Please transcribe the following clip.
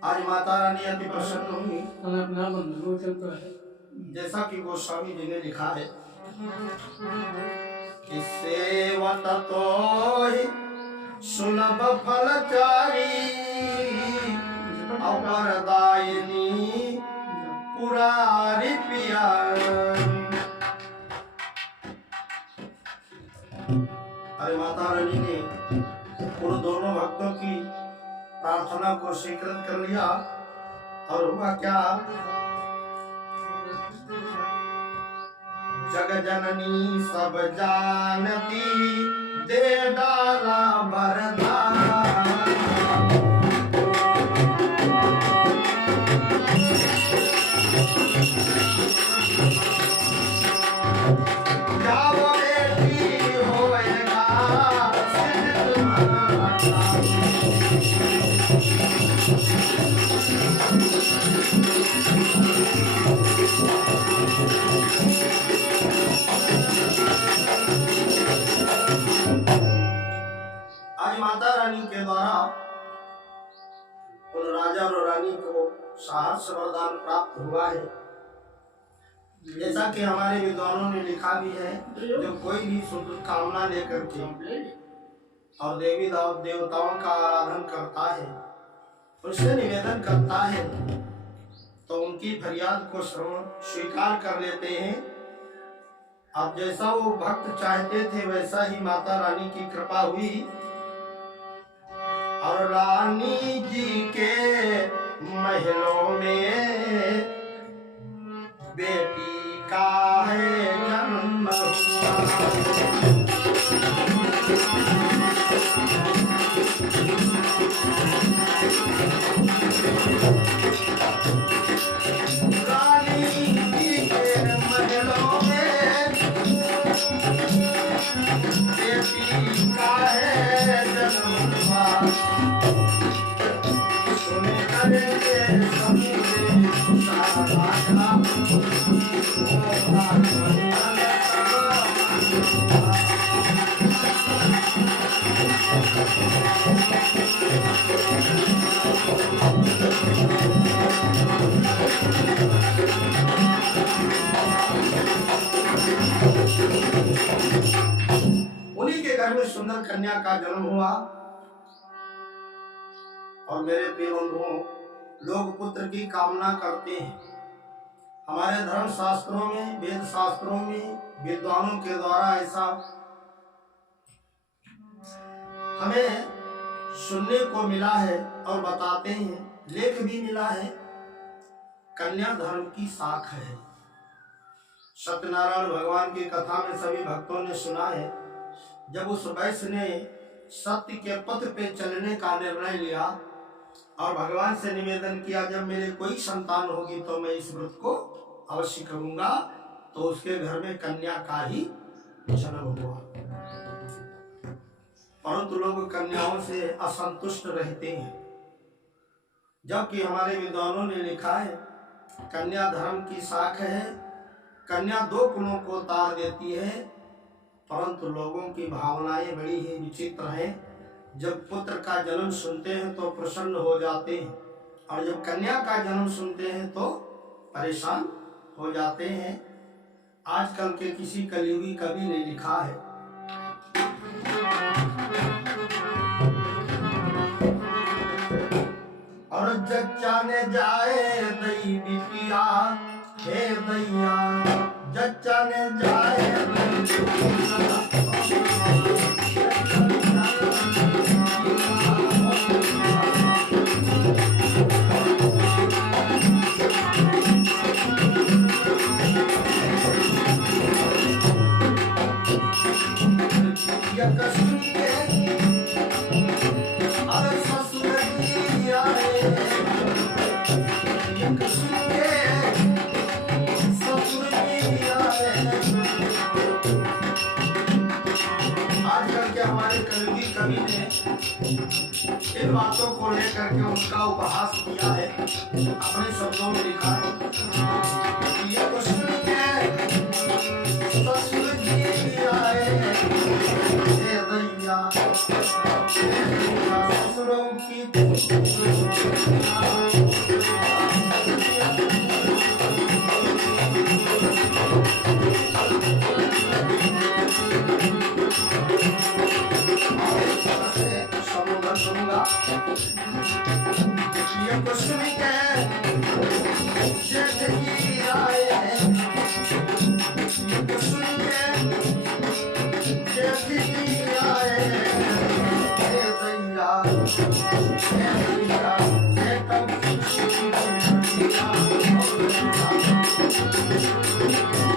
आज माता रानी अति प्रसन्न हुई। जैसा कि गोस्वामी जी ने लिखा है कि सेवत तो ही सुलभ फलचारी अवरदायिनी पुरारी पिया। अरे माता रानी ने उन दोनों भक्तों की प्रार्थना को स्वीकृत कर लिया और हुआ क्या, जग जननी सब जानती दे डाला वरदान। आज माता रानी के द्वारा उन राजा और रानी को साहस वरदान प्राप्त हुआ है। जैसा कि हमारे विद्वानों ने लिखा भी है, जो कोई भी शुभ कामना लेकर के और देवी देवताओं का आराधन करता है, उससे निवेदन करता है, तो उनकी फरियाद को स्वीकार कर लेते हैं। अब जैसा वो भक्त चाहते थे वैसा ही माता रानी की कृपा हुई और रानी जी के महलों में बेटी का है जन्म रानी जी के महलों में बेटी का है जन्म। सुने करके उन्हीं के घर में सुंदर कन्या का जन्म हुआ। और मेरे प्रिय बंधुओं, लोग पुत्र की कामना करते हैं। हमारे धर्म शास्त्रों में, वेद शास्त्रों में विद्वानों के द्वारा ऐसा हमें सुनने को मिला है और बताते हैं, लेख भी मिला है। कन्या धर्म की साख है। सत्यनारायण भगवान की कथा में सभी भक्तों ने सुना है, जब उस वैश्य ने सत्य के पथ पे चलने का निर्णय लिया और भगवान से निवेदन किया, जब मेरे कोई संतान होगी तो मैं इस व्रत को अवश्य करूंगा, तो उसके घर में कन्या का ही जन्म हुआ। परंतु लोग कन्याओं से असंतुष्ट रहते हैं, जबकि हमारे विद्वानों ने लिखा है कन्या धर्म की साख है। कन्या दो कुलों को तार देती है, परंतु लोगों की भावनाएं बड़ी ही विचित्र हैं। जब पुत्र का जन्म सुनते हैं तो प्रसन्न हो जाते हैं, और जब कन्या का जन्म सुनते हैं तो परेशान हो जाते हैं। आजकल के किसी कलियुगी कवि ने लिखा है, और जच्चा ने जाए दई बिटिया हे दैया, जच्चा ने जाए कवि ने इन बातों को लेकर के उनका उपहास किया है। अपने शब्दों में लिखा है,